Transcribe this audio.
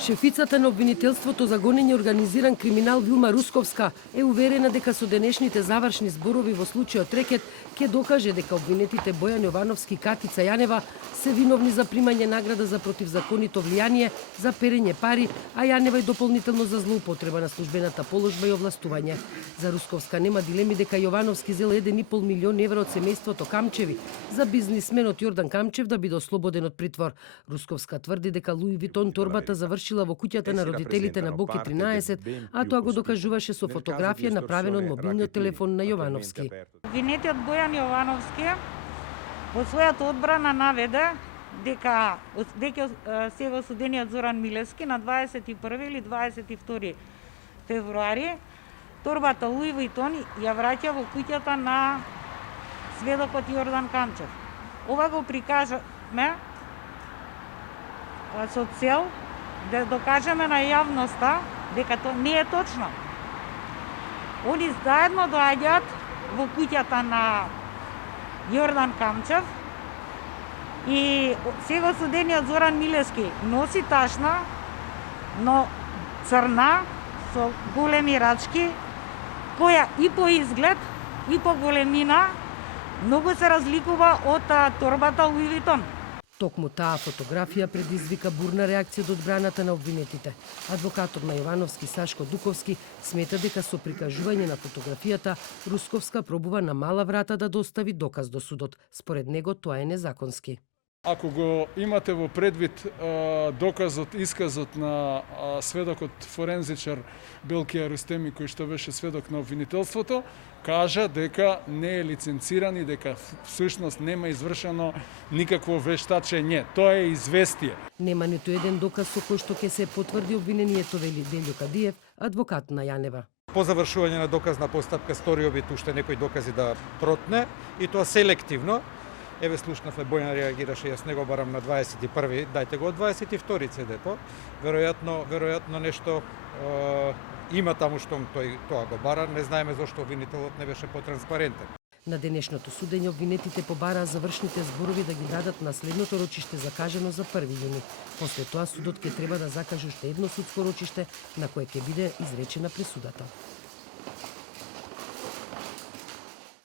Шефицата на обвинителството за гонење организиран криминал Вилма Русковска е уверена дека со денешните завршни зборови во случајот Рекет ќе докаже дека обвинетите Бојан Јовановски и Катица Јанева се виновни за примање награда за противзаконито влијание, за перење пари, а Јанева и дополнително за злоупотреба на службената положба и овластување. За Русковска нема дилеми дека Јовановски зел 1,5 милион евра од семејството Камчеви за бизнисменот Јордан Камчев да биде ослободен од притвор. Русковска тврди дека Луи Витон торбата завршила во куќата на родителите на Боки 13, а тоа го докажуваше со фотографија направена од мобилниот телефон на Јовановски. Обвинетиот Бојан Јовановски во својата одбрана наведе дека веќе сега осудениот Зоран Милевски на 21 или 22 февруари торбата Луи Витон ја враќа во куќата на сведокот Јордан Камчев. Ова го прикажаме со цел да докажеме на јавноста дека тоа не е точно. Они заедно доаѓаат во куќата на Јордан Камчев и сега осудениот Зоран Милевски носи ташна, но црна со големи рачки, која и по изглед и по големина многу се разликува од торбата Луи Витон. Токму таа фотографија предизвика бурна реакција од одбраната на обвинетите. Адвокатот на Јовановски Сашко Дуковски смета дека со прикажување на фотографијата Русковска пробува на мала врата да достави доказ до судот. Според него тоа е незаконски. Ако го имате во предвид доказот, исказот на сведокот форензичар Белкија Рустеми, кој што беше сведок на обвинителството, кажа дека не е лиценциран и дека всушност нема извршено никакво вештачење. Тоа е известие. Нема ниту еден доказ со кој што ќе се потврди обвинението, вели Делјо Кадиев, адвокат на Јанева. По завршување на доказна постапка стори обид уште некои докази да протне и тоа селективно. Еве слушнавме Бојан реагираше, јас не го барам на 21-ви, дајте го од 22-ри CD-то. Веројатно нешто има таму што тој тоа го бара, не знаеме зошто обвинителот не беше потранспарентен. На денешното судење обвинетите побараа завршните зборови да ги дадат на следното рочиште закажано за 1 јуни. После тоа судот ќе треба да закаже уште едно судско рочиште на кое ќе биде изречена пресудата.